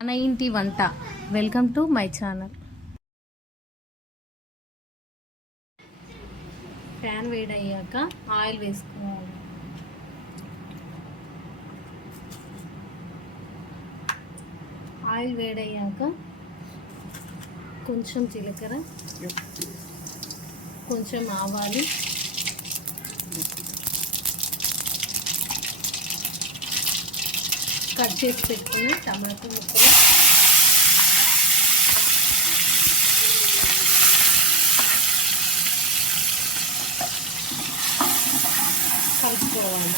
మన ఇంటి వంట. Welcome to my channel. Pan వేడయ్యాక ఆయిల్ వేసుకోవాలి. ఆయిల్ వేడయ్యాక కొంచెం జీలకర్ర కొంచెం ఆవాలి కట్ చేసి పెట్టుకున్న టమాటో ముక్కలు. కలుపుకోవాలి.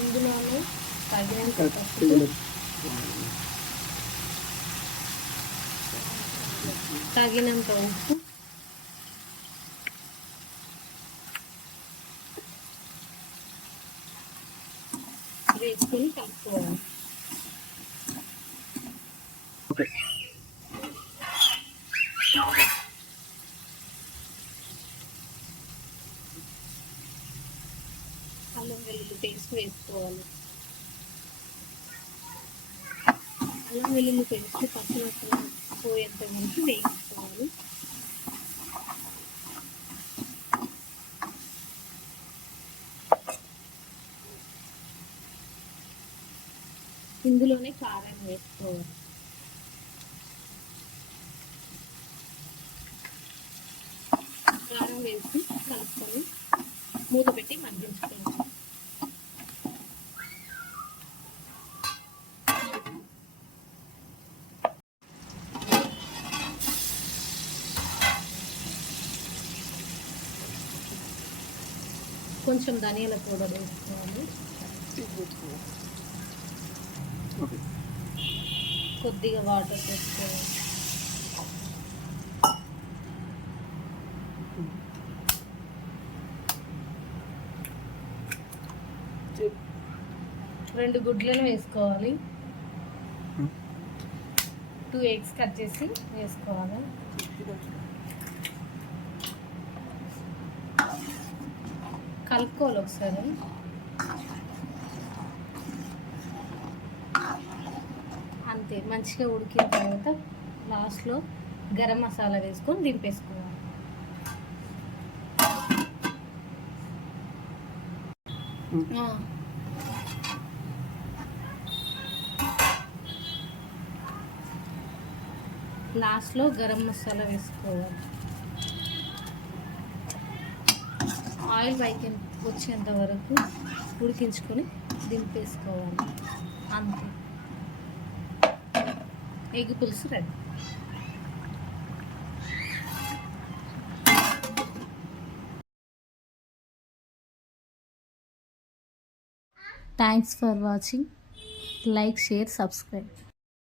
ఇందులోనే తగినంత పసుపు. తగినంత ఉప్పు. వేసుకొని కలుపుకోవాలి అల్లం వెల్లుల్లి పేస్ట్ వేసుకోవాలి అల్లం వెల్లుల్లి పేస్ట్ పచ్చిమిరపకాయ పోయేంత వరకు వేయించుకోవాలి ఇందులోనే కారం వేసుకోవాలి. కారం వేసి కలుపుకొని మూత పెట్టి మగ్గించుకోవాలి. కొంచెం ధనియాల పౌడర్ వేసుకోవాలి. కొద్దిగా వాటర్ వేసుకోవాలి రెండు గుడ్లను వేసుకోవాలి. టూ ఎగ్స్ కట్ చేసి వేసుకోవాలి. కలుపుకోవాలి ఒకసారి. అంతే మంచిగా ఉడికిన తర్వాత లాస్ట్లో గరం మసాలా వేసుకొని దింపేసుకోవాలి. లాస్ట్లో గరం మసాలా వేసుకోవాలి. ఆయిల్ పైకి వచ్చేంత వరకు ఉడికించుకొని దింపేసుకోవాలి. అంతే. ఎగ్ పులుసు ready thanks for watching like share subscribe